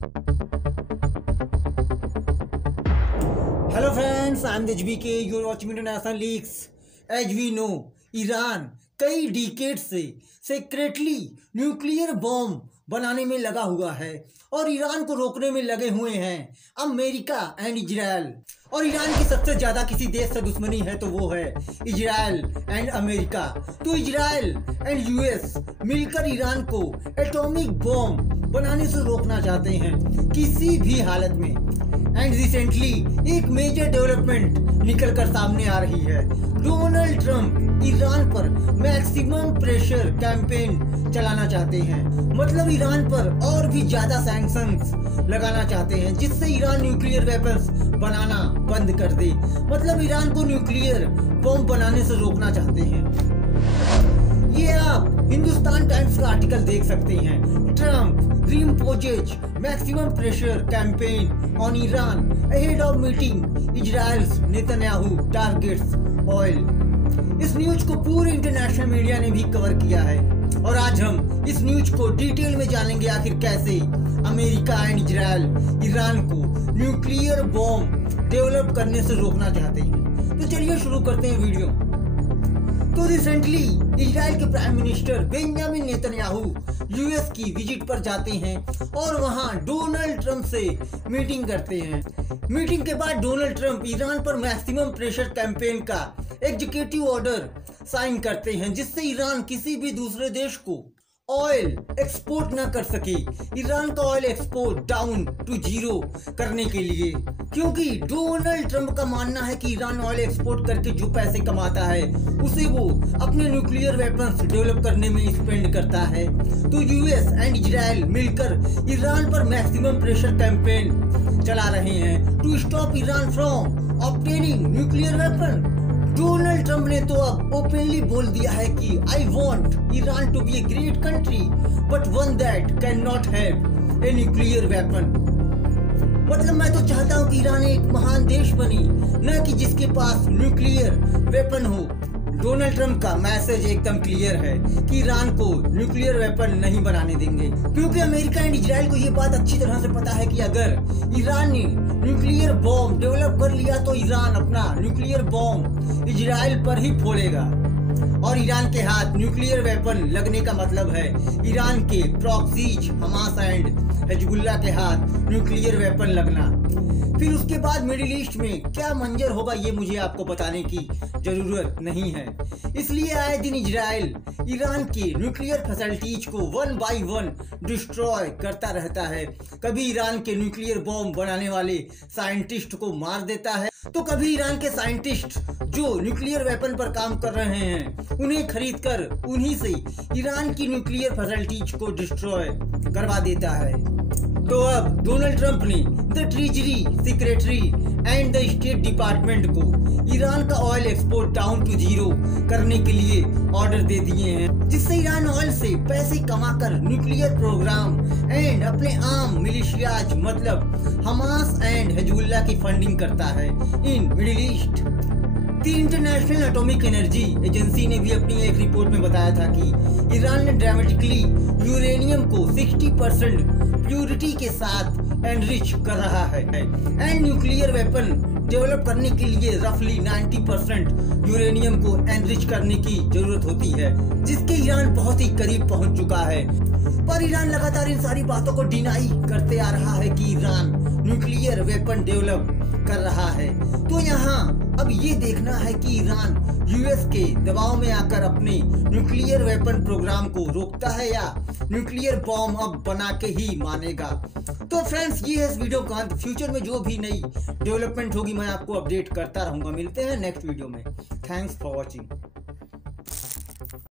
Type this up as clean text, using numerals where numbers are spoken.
Hello friends, I am HBK. You are watching International Leaks. As we know, Iran कई decade से secretly nuclear bomb बनाने में लगा हुआ है और ईरान को रोकने में लगे हुए हैं अमेरिका एंड इजराइल। और ईरान की सबसे ज़्यादा किसी देश से दुश्मनी है तो वो है इजराइल एंड अमेरिका। तो इजराइल एंड यूएस मिलकर ईरान को एटॉमिक बॉम्ब बनाने से रोकना चाहते हैं किसी भी हालत में। एंड रिसेंटली एक मेजर डेवलपमेंट निकल कर सामने आ रही है। डोनाल्ड ट्रंप ईरान पर मैक्सिमम प्रेशर कैंपेन चलाना चाहते हैं, मतलब ईरान पर और भी ज्यादा सैंक्शंस लगाना चाहते हैं जिससे ईरान न्यूक्लियर वेपन्स बनाना बंद कर दे, मतलब ईरान को न्यूक्लियर बॉम्ब बनाने से रोकना चाहते हैं। ये आप हिंदुस्तान टाइम्स का आर्टिकल देख सकते हैं। Trump reimposes maximum pressure campaign on Iran ahead of meeting Israel's Netanyahu targets oil। इस न्यूज को पूरे इंटरनेशनल मीडिया ने भी कवर किया है और आज हम इस न्यूज को डिटेल में जानेंगे आखिर कैसे अमेरिका एंड इजराइल ईरान को न्यूक्लियर बॉम्ब डेवलप करने से रोकना चाहते हैं। तो चलिए शुरू करते हैं वीडियो। तो रिसेंटली इजराइल के prime minister Benjamin Netanyahu US की विजिट पर जाते हैं और वहां डोनाल्ड ट्रंप से मीटिंग करते हैं। मीटिंग के बाद डोनाल्ड ट्रंप ईरान पर मैक्सिमम प्रेशर कैंपेन का एग्जीक्यूटिव ऑर्डर साइन करते हैं जिससे ईरान किसी भी दूसरे देश को ऑयल एक्सपोर्ट ना कर सके। ईरान का ऑयल एक्सपोर्ट डाउन टू 0 करने के लिए, क्योंकि डोनाल्ड ट्रंप का मानना है कि ईरान ऑयल एक्सपोर्ट करके जो पैसे कमाता है उसे वो अपने न्यूक्लियर वेपन्स डेवलप करने में स्पेंड करता है। तो यूएस एंड इजराइल मिलकर ईरान पर मैक्सिमम प्रेशर कैंपेन चला रहे हैं to stop Iran from obtaining nuclear weapon. Donald Trump ने तो अब ओपनली बोल दिया है कि I want Iran to be a great country but one that can not have a nuclear weapon. मतलब मैं तो चाहता हूँ कि ईरान एक महान देश बने, न कि जिसके पास न्यूक्लियर वेपन हो। डोनाल्ड ट्रंप का मैसेज एकदम क्लियर है कि ईरान को न्यूक्लियर वेपन नहीं बनाने देंगे, क्योंकि अमेरिका एंड इजराइल को ये बात अच्छी तरह से पता है कि अगर ईरान ने न्यूक्लियर बॉम्ब डेवलप कर लिया तो ईरान अपना न्यूक्लियर बॉम्ब इजराइल पर ही फोड़ेगा और ईरान के हाथ न्यूक्लियर वेपन लगने का मतलब है ईरान के प्रॉक्सीज हमास एंड हिजबुल्लाह के हाथ न्यूक्लियर वेपन लगना। फिर उसके बाद मिडिल ईस्ट में क्या मंजर होगा ये मुझे आपको बताने की जरूरत नहीं है। इसलिए आए दिन इजराइल ईरान की न्यूक्लियर फैसिलिटीज को 1 बाय 1 डिस्ट्रॉय करता रहता है। कभी ईरान के न्यूक्लियर बॉम्ब बनाने वाले साइंटिस्ट को मार देता है तो कभी ईरान के साइंटिस्ट जो न्यूक्लियर वेपन पर काम कर रहे हैं उन्हें खरीद कर उन्हीं से ईरान की न्यूक्लियर फैसिलिटीज को डिस्ट्रॉय करवा देता है। तो अब डोनाल्ड ट्रंप ने the treasury secretary and the state department को ईरान का ऑयल एक्सपोर्ट डाउन टू 0 करने के लिए ऑर्डर दे दिए हैं, जिससे ईरान ऑयल से पैसे कमाकर न्यूक्लियर प्रोग्राम एंड अपने आम मिलिशियाज मतलब हमास एंड हिजबुल्लाह की फंडिंग करता है in Middle East. The International Atomic Energy Agency ने भी अपनी एक रिपोर्ट में बताया था कि ईरान ने ड्रामेटिकली यूरेनियम को 60% प्यूरिटी के साथ एनरिच कर रहा है एंड न्यूक्लियर वेपन डेवलप करने के लिए रफली 90% यूरेनियम को एनरिच करने की जरूरत होती है, जिसके ईरान बहुत ही करीब पहुंच चुका है। पर ईरान लगातार इन सारी बातों को डिनाई करते आ रहा है कि ईरान न्यूक्लियर वेपन डेवलप कर रहा है। तो यहाँ अब ये देखना है कि ईरान यूएस के दबाव में आकर अपने न्यूक्लियर वेपन प्रोग्राम को रोकता है या न्यूक्लियर बॉम्ब अब बना के ही मानेगा। तो फ्रेंड्स, ये है इस वीडियो का अंत। फ्यूचर में जो भी नई डेवलपमेंट होगी मैं आपको अपडेट करता रहूंगा। मिलते हैं नेक्स्ट वीडियो में। Thanks for watching.